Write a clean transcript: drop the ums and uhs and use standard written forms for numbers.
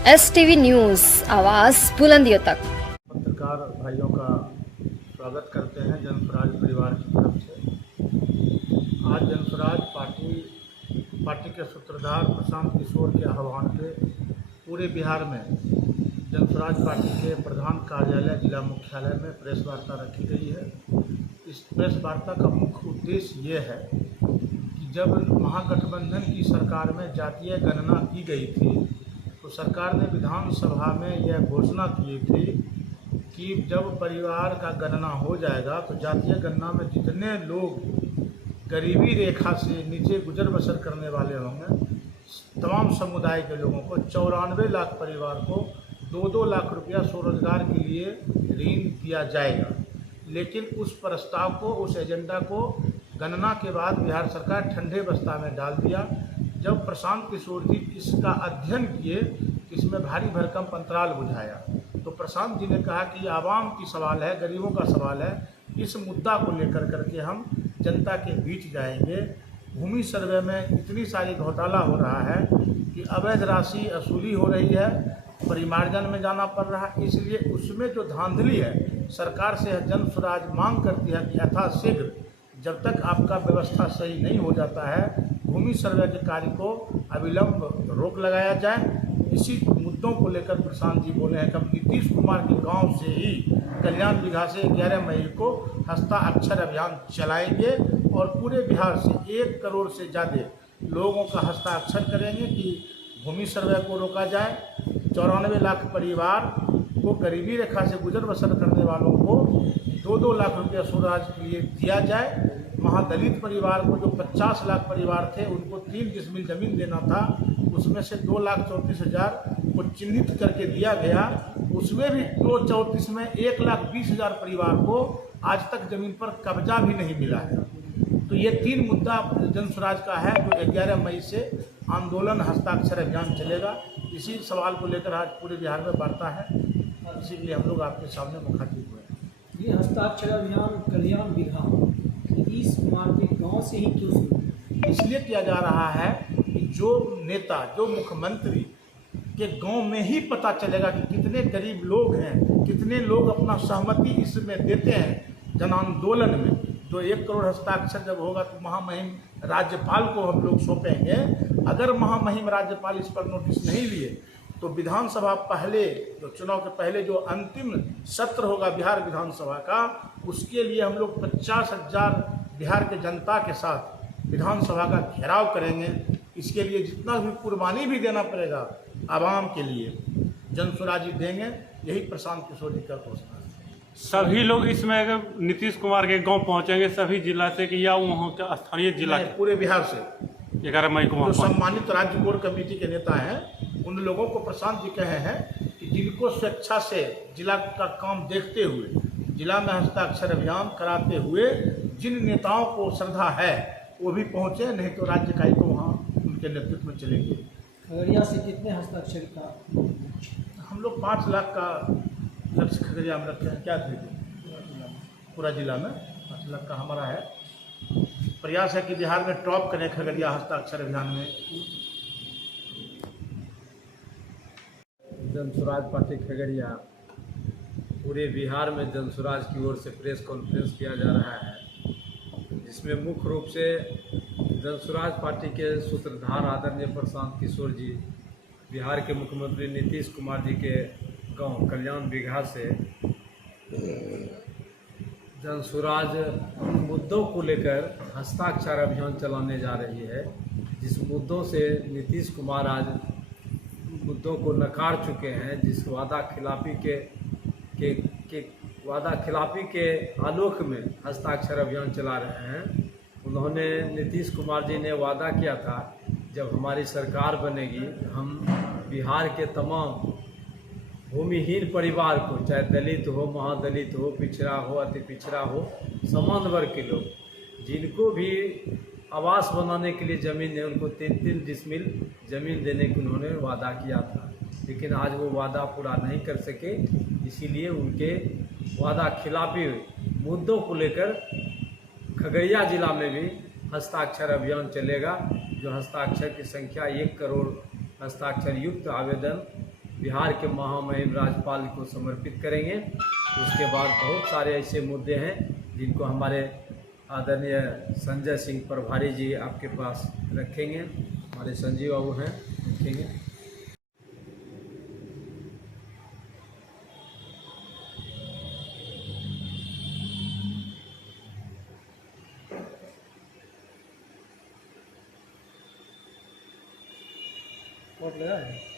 STV news, आवाज़ बुलंदियों तक। पत्रकार भाइयों का स्वागत करते हैं जनस्वराज परिवार की तरफ से। आज जनस्वराज पार्टी के सूत्रधार प्रशांत किशोर के आह्वान पे पूरे बिहार में जनस्वराज पार्टी के प्रधान कार्यालय जिला मुख्यालय में प्रेस वार्ता रखी गई है। इस प्रेस वार्ता का मुख्य उद्देश्य ये है कि जब महागठबंधन की सरकार में जातीय गणना की गई थी तो सरकार ने विधानसभा में यह घोषणा की थी कि जब परिवार का गणना हो जाएगा तो जातीय गणना में जितने लोग गरीबी रेखा से नीचे गुजर बसर करने वाले होंगे, तमाम समुदाय के लोगों को 94 लाख परिवार को 2-2 लाख रुपया स्वरोजगार के लिए ऋण दिया जाएगा। लेकिन उस प्रस्ताव को, उस एजेंडा को गणना के बाद बिहार सरकार ठंडे बस्ता में डाल दिया। जब प्रशांत किशोर जी इसका अध्ययन किए, इसमें भारी भरकम अंतराल बुझाया, तो प्रशांत जी ने कहा कि आवाम की सवाल है, गरीबों का सवाल है, इस मुद्दा को लेकर करके हम जनता के बीच जाएंगे। भूमि सर्वे में इतनी सारी घोटाला हो रहा है कि अवैध राशि वसूली हो रही है, परिमार्जन में जाना पड़ रहा है, इसलिए उसमें जो धांधली है, सरकार से जनस्वराज मांग करती है कि यथाशीघ्र जब तक आपका व्यवस्था सही नहीं हो जाता है, भूमि सर्वे के कार्य को अविलंब रोक लगाया जाए। इसी मुद्दों को लेकर प्रशांत जी बोले हैं कि हम नीतीश कुमार के गांव से ही कल्याण बिघा से 11 मई को हस्ताक्षर अभियान चलाएंगे और पूरे बिहार से 1 करोड़ से ज़्यादा लोगों का हस्ताक्षर करेंगे कि भूमि सर्वे को रोका जाए। 94 लाख परिवार को गरीबी रेखा से गुजर बसर करने वालों को 2-2 लाख रुपया स्वराज के लिए दिया जाए। महादलित परिवार को जो 50 लाख परिवार थे उनको 3 डिसमिल जमीन देना था, उसमें से 2,34,000 को चिन्हित करके दिया गया। उसमें भी 234 में 1,20,000 परिवार को आज तक जमीन पर कब्जा भी नहीं मिला है। तो ये 3 मुद्दा जनस्वराज का है जो 11 मई से आंदोलन हस्ताक्षर अभियान चलेगा। इसी सवाल को लेकर आज पूरे बिहार में वार्ता है, इसीलिए हम लोग आपके सामने मुखातिब हुए हैं। ये हस्ताक्षर अभियान कल्याण बिघा नीतीश कुमार के गांव से ही क्यों शुरू? इसलिए किया जा रहा है कि जो नेता, जो मुख्यमंत्री के गांव में ही पता चलेगा कि कितने गरीब लोग हैं, कितने लोग अपना सहमति इसमें देते हैं जन आंदोलन में। जो 1 करोड़ हस्ताक्षर जब होगा तो महामहिम राज्यपाल को हम लोग सौंपेंगे। अगर महामहिम राज्यपाल इस पर नोटिस नहीं लिए तो विधानसभा पहले, जो चुनाव के पहले जो अंतिम सत्र होगा बिहार विधानसभा का, उसके लिए हम लोग 50,000 बिहार के जनता के साथ विधानसभा का घेराव करेंगे। इसके लिए जितना भी कुर्बानी भी देना पड़ेगा आवाम के लिए, जनस्वराज जी देंगे। यही प्रशांत किशोर जी का घोषणा है। सभी लोग इसमें नीतीश कुमार के गांव पहुंचेंगे, सभी जिला से कि या वहाँ के स्थानीय जिला के? पूरे बिहार से 11 मई को जो सम्मानित राज्य कोर कमेटी के नेता हैं, उन लोगों को प्रशांत जी कहे हैं कि जिनको स्वेच्छा से जिला का काम देखते हुए, जिला में हस्ताक्षर अभियान कराते हुए जिन नेताओं को श्रद्धा है वो भी पहुँचे, नहीं तो राज्य इकाई को वहाँ उनके नेतृत्व में चलेंगे। खगड़िया से कितने हस्ताक्षर का? हम लोग 5 लाख का लक्ष्य खगड़िया में रखे हैं। क्या भेजें पूरा जिला में 5 लाख का हमारा है। प्रयास है कि बिहार में टॉप करें खगड़िया हस्ताक्षर अभियान में। जनस्वराज पार्टी खगड़िया पूरे बिहार में जनस्वराज की ओर से प्रेस कॉन्फ्रेंस किया जा रहा है, जिसमें मुख्य रूप से जनस्वराज पार्टी के सूत्रधार आदरणीय प्रशांत किशोर जी बिहार के मुख्यमंत्री नीतीश कुमार जी के गांव कल्याण बिघा से जनस्वराज मुद्दों को लेकर हस्ताक्षर अभियान चलाने जा रही है। जिस मुद्दों से नीतीश कुमार आज मुद्दों को नकार चुके हैं, जिस वादा खिलाफी के आलोक में हस्ताक्षर अभियान चला रहे हैं। उन्होंने, नीतीश कुमार जी ने वादा किया था जब हमारी सरकार बनेगी हम बिहार के तमाम भूमिहीन परिवार को, चाहे दलित हो, महादलित हो, पिछड़ा हो, अति पिछड़ा हो, समान वर्ग के लोग जिनको भी आवास बनाने के लिए ज़मीन है, उनको 3-3 डिसमिल ज़मीन देने की उन्होंने वादा किया था। लेकिन आज वो वादा पूरा नहीं कर सके, इसीलिए उनके वादा खिलाफी मुद्दों को लेकर खगड़िया जिला में भी हस्ताक्षर अभियान चलेगा। जो हस्ताक्षर की संख्या 1 करोड़ हस्ताक्षर युक्त आवेदन बिहार के महामहिम राज्यपाल को समर्पित करेंगे। उसके बाद बहुत सारे ऐसे मुद्दे हैं जिनको हमारे आदरणीय संजय सिंह प्रभारी जी आपके पास रखेंगे, हमारे संजीव बाबू हैं, रखेंगे। कोट लगा है।